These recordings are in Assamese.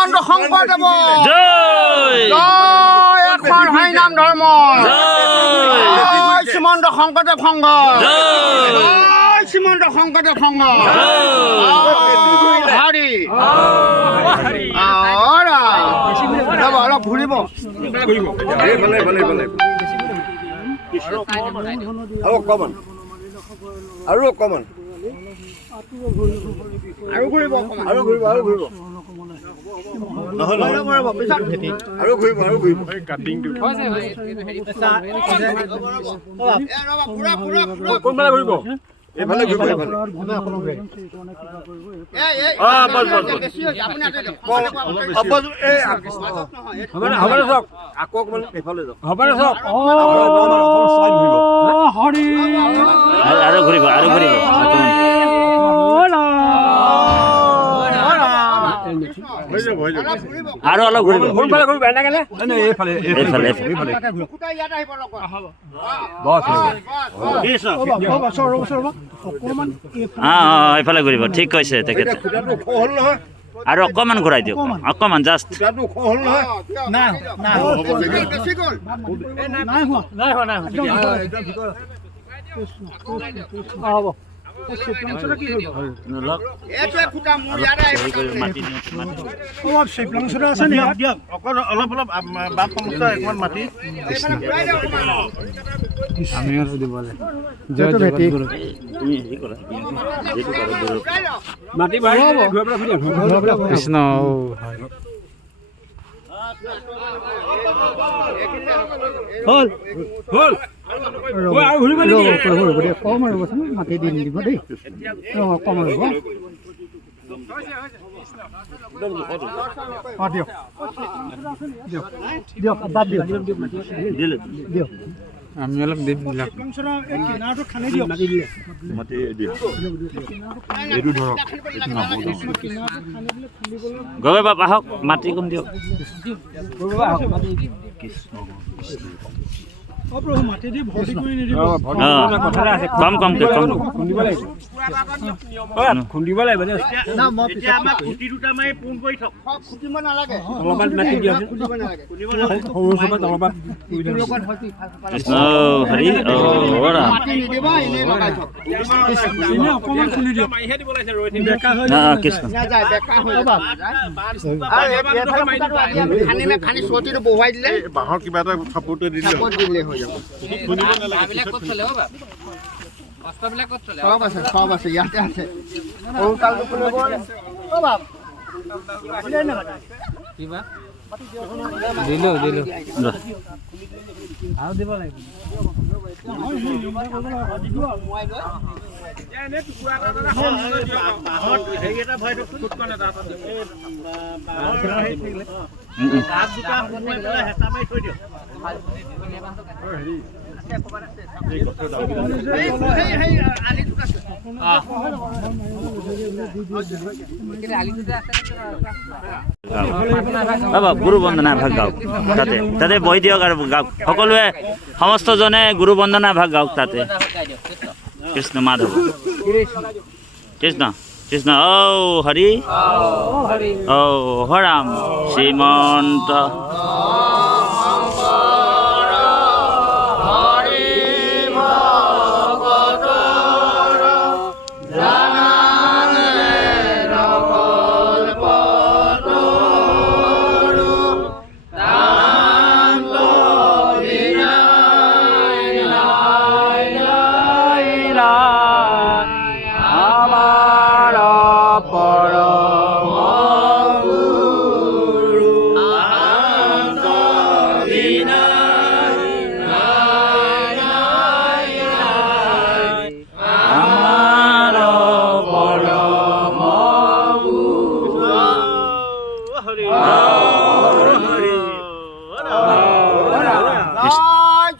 শ্ৰীমন্ত শংকৰদেৱ জয় জয় এখন হয় নাম ধৰ্ম জয় শ্ৰীমন্ত শংকৰদেৱ সংঘ জয় শ্ৰীমন্ত শংকৰদেৱ সংঘ হৰি অলপ ঘূৰিব আৰু অকমান আৰু ঘূৰিব আৰু ঘূৰিব আৰু ঘূৰিব আৰু ঘূৰিব আৰু ঘূৰিব কোনফালে ঘূৰিব এইফালে ঘূৰিব এইফালে হ'ব চাওক আকৌ অকমান এইফালে যাওক হ'ব চাওক হৰি আৰু ঘূৰিব আৰু ঘূৰিব আৰু অলপ ঘূৰিব কোনফালে ঘূৰিব এনেকে এইফালে এইফালে এইফালে ঘূৰিব ঠিক কৈছে তেখেতে আৰু অকণমান ঘূৰাই দিয়ক অকণমান জাষ্ট কৃষ্ণ হ'ল হ'ল কম আৰু মাটি দি নিদিব দেই কম ৰ'ব দিয়ক দিয়ক বাদ দিয়ক দিয়ক আমি অলপ দিম গগৈ বাপ আহক মাটি কম দিয়ক কম কমকে কম খুন্দিব লাগিব কৃষ্ণ হৰি কৃষ্ণ বহুৱাই দিলে বাঁহৰ কিবা এটা চাপোৰ্ট দিলে সব আছে ইয়াতে আছে দিলো আৰু দিব লাগিব বাবা গুৰু বন্দনা ভাগ গাওক তাতে তাতে বহি দিয়ক আৰু গাওক সকলোৱে সমস্তজনে গুৰু বন্দনা ভাগ গাওক তাতে কৃষ্ণ মাধৱ কৃষ্ণ কৃষ্ণ ঔ হৰি ঔ হৰাম শ্ৰীমন্ত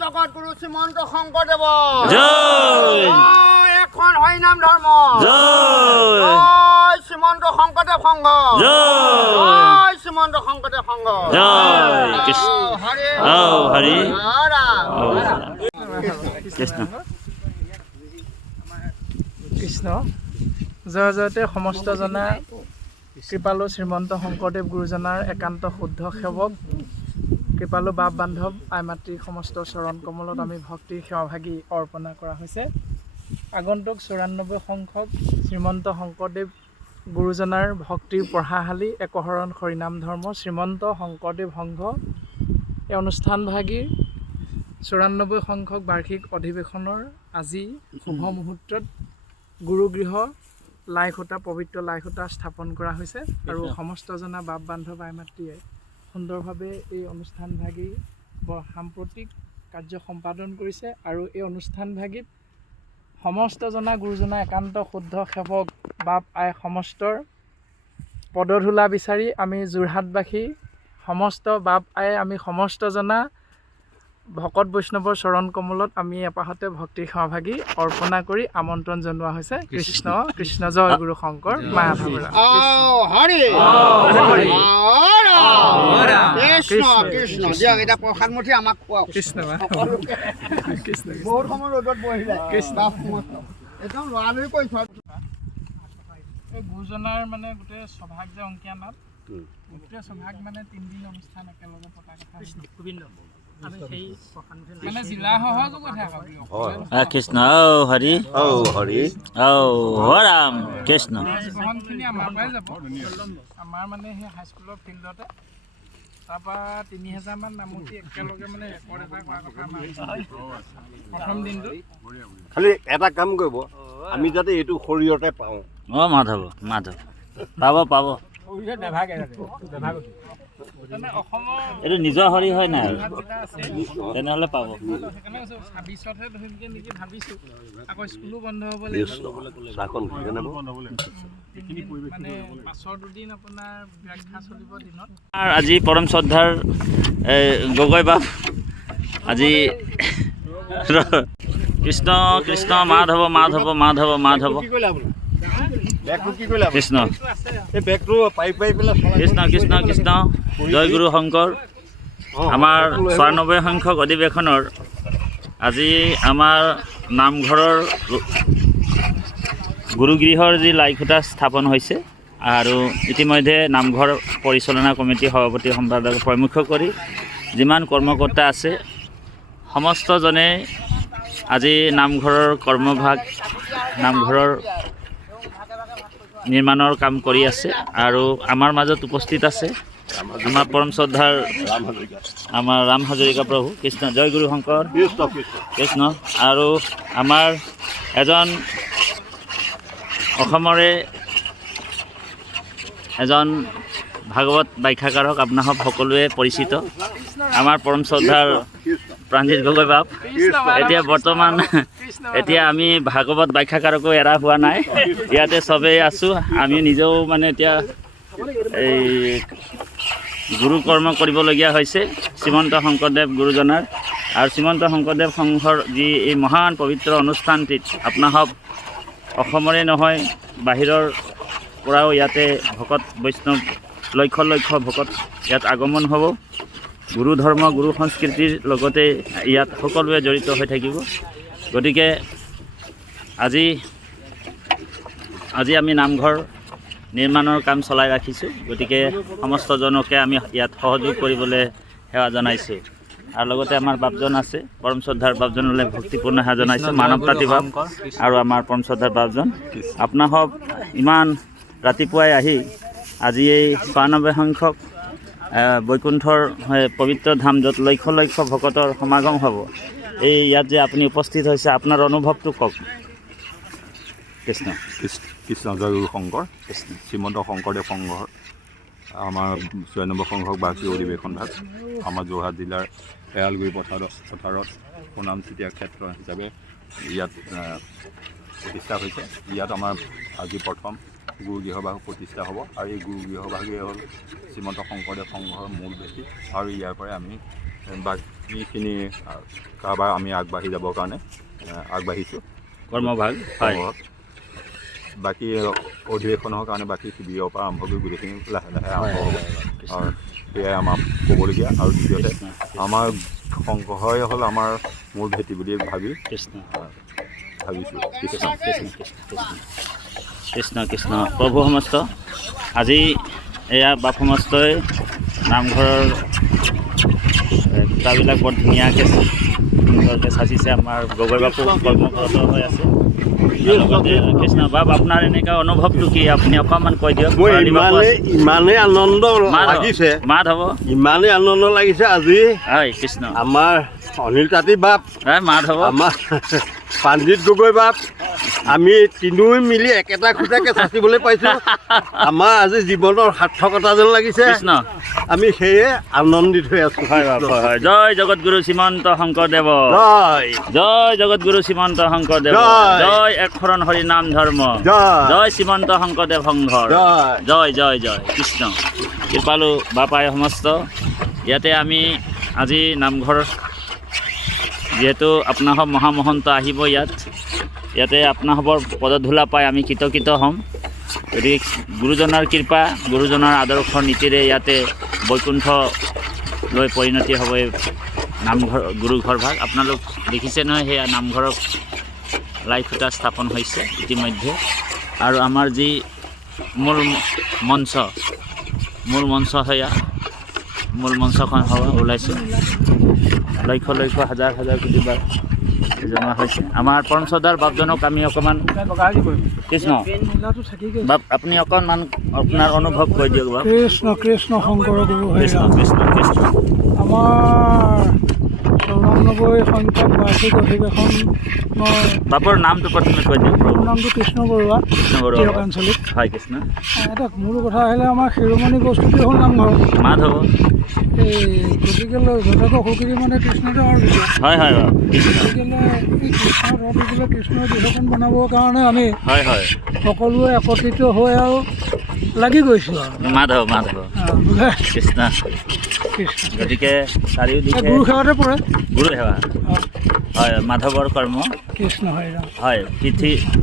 জগতগুৰু শ্ৰীমন্ত শংকৰদেৱ জয় এখন হয় নাম ধৰ্ম জয় শ্ৰীমন্ত শংকৰদেৱ সংঘ জয় শ্ৰীমন্ত শংকৰদেৱ সংঘ জয় কৃষ্ণ ঔ হৰি কৃষ্ণ কৃষ্ণ জয় জয়তে সমস্ত জনা কৃপালু শ্ৰীমন্ত শংকৰদেৱ গুৰুজনাৰ একান্ত শুদ্ধ সেৱক কৃপালু বাপ বান্ধৱ আই মাতৃ সমস্ত চৰণ কমলত আমি ভক্তিৰ সেৱাভাগী অৰ্পণা কৰা হৈছে। আগন্তুক 94 সংখ্যক শ্ৰীমন্ত শংকৰদেৱ গুৰুজনাৰ ভক্তিৰ পঢ়াশালী একশৰণ হৰিনাম ধৰ্ম শ্ৰীমন্ত শংকৰদেৱ সংঘ এই অনুষ্ঠানভাগীৰ 94 সংখ্যক বাৰ্ষিক অধিৱেশনৰ আজি শুভ মুহূৰ্তত গুৰুগৃহ লাইখুটা পবিত্ৰ লাইখুটা স্থাপন কৰা হৈছে আৰু সমস্ত জনা বাপ বান্ধৱ আই মাতৃয়ে সুন্দৰভাৱে এই অনুষ্ঠানভাগী বৰ সাম্প্ৰতিক কাৰ্য সম্পাদন কৰিছে আৰু এই অনুষ্ঠানভাগীত সমস্ত জনা গুৰুজনা একান্ত শুদ্ধ সেৱক বাপ আই সমস্তৰ পদধূলা বিচাৰি আমি যোৰহাটবাসী সমস্ত বাপ আই আমি সমস্ত জনা ভকত বৈষ্ণৱৰ চৰণ কমলত আমি এপাহতে ভক্তিৰ সেৱাভাগী অৰ্পণা কৰি আমন্ত্ৰণ জনোৱা হৈছে। কৃষ্ণ কৃষ্ণ জয় গুৰু শংকৰ মাধৱৰা। হৰি কৃষ্ণ কৃষ্ণ দিয়ক এতিয়া প্ৰসাদ মুঠি আমাক খুৱাওক। কৃষ্ণ কৃষ্ণ বহুত সময় ৰ'দত বহিলে কৃষ্ণ একদম লৰালৰি কৈছো। এই গুৰুজনাৰ মানে গোটেই সভাগ যে অংকীয়া নাট গোটেই সভাগ মানে 3 দিন অনুষ্ঠান একেলগে পতা কথা মানে জিলা সহযোগ কথা কৃষ্ণ হৰি হৰি ৰাম কৃষ্ণ জীৱনখিনি আমাৰ পৰাই যাব। আমাৰ মানে সেই হাইস্কুলৰ ফিল্ডতে তাৰপৰা 3000 মান নামতি একেলগে মানে ৰেকৰ্ড এটা কৰা কথা আমাৰ প্ৰথম দিনটো। খালি এটা কাম কৰিব আমি যাতে এইটো শৰীৰতে পাওঁ। মাধৱ পাব এইটো নিজৰ হৰি হয় নাই তেনেহ'লে পাব। সেইকাৰণে 26তহে ধৰিমগৈ নেকি ভাবিছোঁ। আকৌ স্কুলো বন্ধ হ'ব লাগিব মানে 5ৰ 2 দিন আপোনাৰ ব্যাখ্যা চলিব দিনত। আজি পৰম শ্ৰদ্ধাৰ গগৈ বাপ আজি কৃষ্ণ কৃষ্ণ মাধৱ মাধৱ মাধৱ মাধৱ কৃষ্ণ কৃষ্ণ কৃষ্ণ কৃষ্ণ জয় গুৰু শংকৰ। আমাৰ 94 সংখ্যক অধিৱেশনৰ আজি আমাৰ নামঘৰৰ গুৰুগৃহৰ যি লাইখুটা স্থাপন হৈছে আৰু ইতিমধ্যে নামঘৰ পৰিচালনা কমিটিৰ সভাপতি সম্পাদক প্ৰমুখ কৰি যিমান কৰ্মকৰ্তা আছে সমস্তজনে আজি নামঘৰৰ কৰ্মভাগ নামঘৰৰ নিৰ্মাণৰ কাম কৰি আছে আৰু আমাৰ মাজত উপস্থিত আছে আমাৰ পৰম শ্ৰদ্ধাৰ আমাৰ ৰাম হাজৰিকা প্ৰভু কৃষ্ণ জয় গুৰু শংকৰ কৃষ্ণ আৰু আমাৰ এজন অসমৰে এজন ভাগৱত ব্যাখ্যাকাৰক আপোনাক সকলোৱে পৰিচিত আমাৰ পৰম শ্ৰদ্ধাৰ প্ৰাণজিৎ গগৈ বাপ। এতিয়া বৰ্তমান এতিয়া আমি ভাগৱত ব্যাখ্যাকাৰকো এৰা হোৱা নাই, ইয়াতে চবেই আছোঁ। আমি নিজেও মানে এতিয়া এই গুৰু কৰ্ম কৰিবলগীয়া হৈছে শ্ৰীমন্ত শংকৰদেৱ গুৰুজনাৰ আৰু শ্ৰীমন্ত শংকৰদেৱ সংঘৰ যি এই মহান পবিত্ৰ অনুষ্ঠানটিত আপোনাক অসমৰে নহয় বাহিৰৰ পৰাও ইয়াতে ভকত বৈষ্ণৱ লক্ষ লক্ষ ভকত ইয়াত আগমন হ'ব। গুৰু ধৰ্ম গুৰু সংস্কৃতিৰ লগতে ইয়াত সকলোৱে জড়িত হৈ থাকিব। গতিকে আজি আমি নামঘৰ নিৰ্মাণৰ কাম চলাই ৰাখিছোঁ। গতিকে সমস্তজনকে আমি ইয়াত সহযোগ কৰিবলৈ সেৱা জনাইছোঁ আৰু লগতে আমাৰ বাপজন আছে পৰম শ্ৰদ্ধাৰ বাপজনলৈ ভক্তিপূৰ্ণ সেৱা জনাইছোঁ মানৱতাতি বাপ আৰু আমাৰ পৰম শ্ৰদ্ধাৰ বাপজন আপোনাক ইমান ৰাতিপুৱাই আহি আজি এই 94 সংখ্যক বৈকুণ্ঠৰ পবিত্ৰ ধাম য'ত লক্ষ লক্ষ ভকতৰ সমাগম হ'ব এই ইয়াত যে আপুনি উপস্থিত হৈছে আপোনাৰ অনুভৱটো কওক। কৃষ্ণ কৃষ্ণ জয় গুৰু শংকৰ শ্ৰীমন্ত শংকৰদেৱ সংঘৰ আমাৰ 94 সংখ্যক বাৰ্ষিক অধিৱেশন ভাগ আমাৰ যোৰহাট জিলাৰ এৰালগুৰি পথাৰত সুনাম চিতিয়া ক্ষেত্ৰ হিচাপে ইয়াত প্ৰতিষ্ঠা হৈছে। ইয়াত আমাৰ আজি প্ৰথম গুৰুগৃহভাগ প্ৰতিষ্ঠা হ'ব আৰু এই গুৰুগৃহভাগেই হ'ল শ্ৰীমন্ত শংকৰদেৱ সংঘৰ মূল ভেটি আৰু ইয়াৰ পৰাই আমি বাকীখিনি কাৰোবাৰ আমি আগবাঢ়ি যাবৰ কাৰণে আগবাঢ়িছোঁ কৰ্মভাগ হয়। বাকী অধিৱেশনৰ কাৰণে বাকী শিবিৰৰ পৰা আৰম্ভ কৰি গোটেইখিনি লাহে লাহে আৰম্ভ হ'ব আৰু সেয়াই আমাৰ ক'বলগীয়া। আৰু দ্বিতীয়তে আমাৰ সংঘই হ'ল আমাৰ মূল ভেটি বুলি ভাবিছোঁ। কৃষ্ণ কৃষ্ণ প্ৰভু সমস্ত আজি এয়া বাপ সমস্তই নামঘৰৰ খুঁটাবিলাক বৰ ধুনীয়াকৈ সুন্দৰকৈ চাচিছে। আমাৰ গগৈ বাপু কৰ্মৰত হৈ আছে। লগতে কৃষ্ণ বাপ, আপোনাৰ এনেকুৱা অনুভৱটো কি আপুনি অকণমান কৈ দিয়ক। মোৰ ইমানেই আনন্দ লাগিছে, মাধৱ ইমানেই আনন্দ লাগিছে আজি হয় কৃষ্ণ আমাৰ অনিল তাঁতী বাপ, হয় মাধৱ আমাৰ পাণ্ডিত গগৈ বাপ, আমি তিনিও মিলি একেটা খুঁটাকে চাচিবলৈ পাইছোঁ। আমাৰ আজি জীৱনৰ সাৰ্থকতা যেন লাগিছে। কৃষ্ণ আমি সেয়ে আনন্দিত হৈ আছোঁ। হয় হয়। জয় জগতগুৰু শ্ৰীমন্ত শংকৰদেৱ, জয় জয় জগতগুৰু শ্ৰীমন্ত শংকৰদেৱ, জয়। জয় এক শৰণ হৰি নাম ধৰ্ম, জয় জয় শ্ৰীমন্ত শংকৰদেৱ সংঘৰ, জয় জয় জয় জয় কৃষ্ণ। কৃপালু বাপাই সমস্ত ইয়াতে আমি আজি নামঘৰ, যিহেতু আপোনাসৱ মহামহন্ত আহিব ইয়াতে আপোনাসৱৰ পদধূলা পাই আমি কৃতকৃত হ'ম। গতিকে গুৰুজনাৰ কৃপা, গুৰুজনাৰ আদৰ্শৰ নীতিৰে ইয়াতে বৈকুণ্ঠলৈ পৰিণতি হ'ব এই নামঘৰ গুৰুঘৰ ভাগ। আপোনালোক দেখিছে নহয়, সেয়া নামঘৰত লাই খুঁটা স্থাপন হৈছে ইতিমধ্যে। আৰু আমাৰ যি মূল মঞ্চ সেয়া মূল মঞ্চখন হ'ব ওলাইছে। লক্ষ লক্ষ হাজাৰ হাজাৰ কোটি বাৰ জমা হৈছে। আমাৰ পৰমশ্ৰদ্ধাৰ বাপজনক আমি অকণমান কৃষ্ণ বাপ, আপুনি অকণমান আপোনাৰ অনুভৱ কৈ দিয়ক বাপ। কৃষ্ণ কৃষ্ণ শংকৰ গুৰু কৃষ্ণ কৃষ্ণ কৃষ্ণ। আমাৰ 94 সংখ্যক বাৰ্ষিক অধিৱেশনৰ বাপৰ নামটো প্ৰথমে কৈ দিয়ক। মোৰ নামটো কৃষ্ণ বৰুৱা, কৃষ্ণ বৰুৱা তিৰক আঞ্চলিক। হয় কৃষ্ণ। এটা মূল কথা আহিলে আমাৰ শিৰোমণি বস্তুটো হ'ল নামঘৰ। মাধৱ এই গতিকেলৈ যথেষ্ট সুখী মানে কৃষ্ণতে অৰ্পিত। হয় হয় বাপ কৃষ্ণ। গতিকেলৈ এই কৃষ্ণত অৰ্পিত কৃষ্ণৰ বিধান বনাবৰ কাৰণে আমি হয় হয় সকলোৱে একত্ৰিত হৈ আৰু লাগি গৈছোঁ আৰু মাধৱ মাধৱ বোলে কৃষ্ণ। কৃষ্ণ গতিকে চাৰিওদিশে গুৰু সেৱাতে পৰে। গুৰু সেৱা হয় মাধৱৰ কৰ্ম। কৃষ্ণ হৰি ৰাম হয়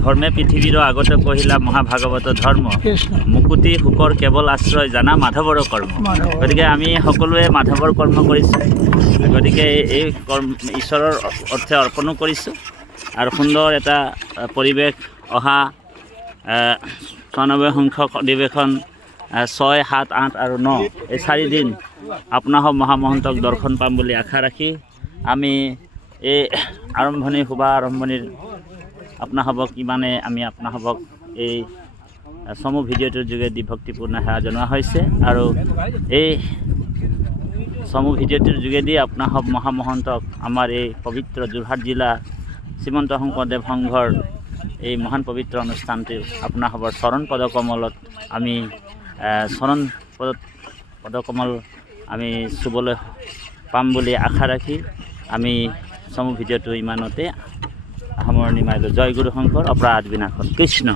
ধৰ্মে পৃথিৱীৰ আগতে পহিলা মহাভাগৱত ধৰ্ম, কৃষ্ণ মুকুতি শুকৰ কেৱল আশ্ৰয় জানা মাধৱৰ কৰ্ম। মাধৱ গতিকে আমি সকলোৱে মাধৱৰ কৰ্ম কৰিছোঁ। গতিকে এই কৰ্ম ঈশ্বৰৰ অৰ্থে অৰ্পণো কৰিছোঁ। আৰু সুন্দৰ এটা পৰিৱেশ অহা 94 সংখ্যক অধিৱেশন 6, 7, 8 আৰু 9 এই 4 দিন আপোনাসৱ মহামহন্তক দৰ্শন পাম বুলি আশা ৰাখি আমি এই শুভ আৰম্ভণিৰ আপোনাসৱক ইমানে আমি আপোনাসৱক এই চমু ভিডিঅ'টোৰ যোগেদি ভক্তিপূৰ্ণ সেৱা জনোৱা হৈছে। আৰু এই চমু ভিডিঅ'টোৰ যোগেদি আপোনাসৱ মহামহন্তক আমাৰ এই পবিত্ৰ যোৰহাট জিলা শ্ৰীমন্ত শংকৰদেৱ সংঘৰ এই মহান পবিত্ৰ অনুষ্ঠানটি আপোনাসৱৰ চৰণ পদকমলত আমি পদকমল আমি চুবলৈ পাম বুলি আশা ৰাখি আমি চমু ভিডিঅ'টো ইমানতে সামৰণি মাৰিলোঁ। জয় গুৰু শংকৰ, অপৰাধ বিনাশন। কৃষ্ণ।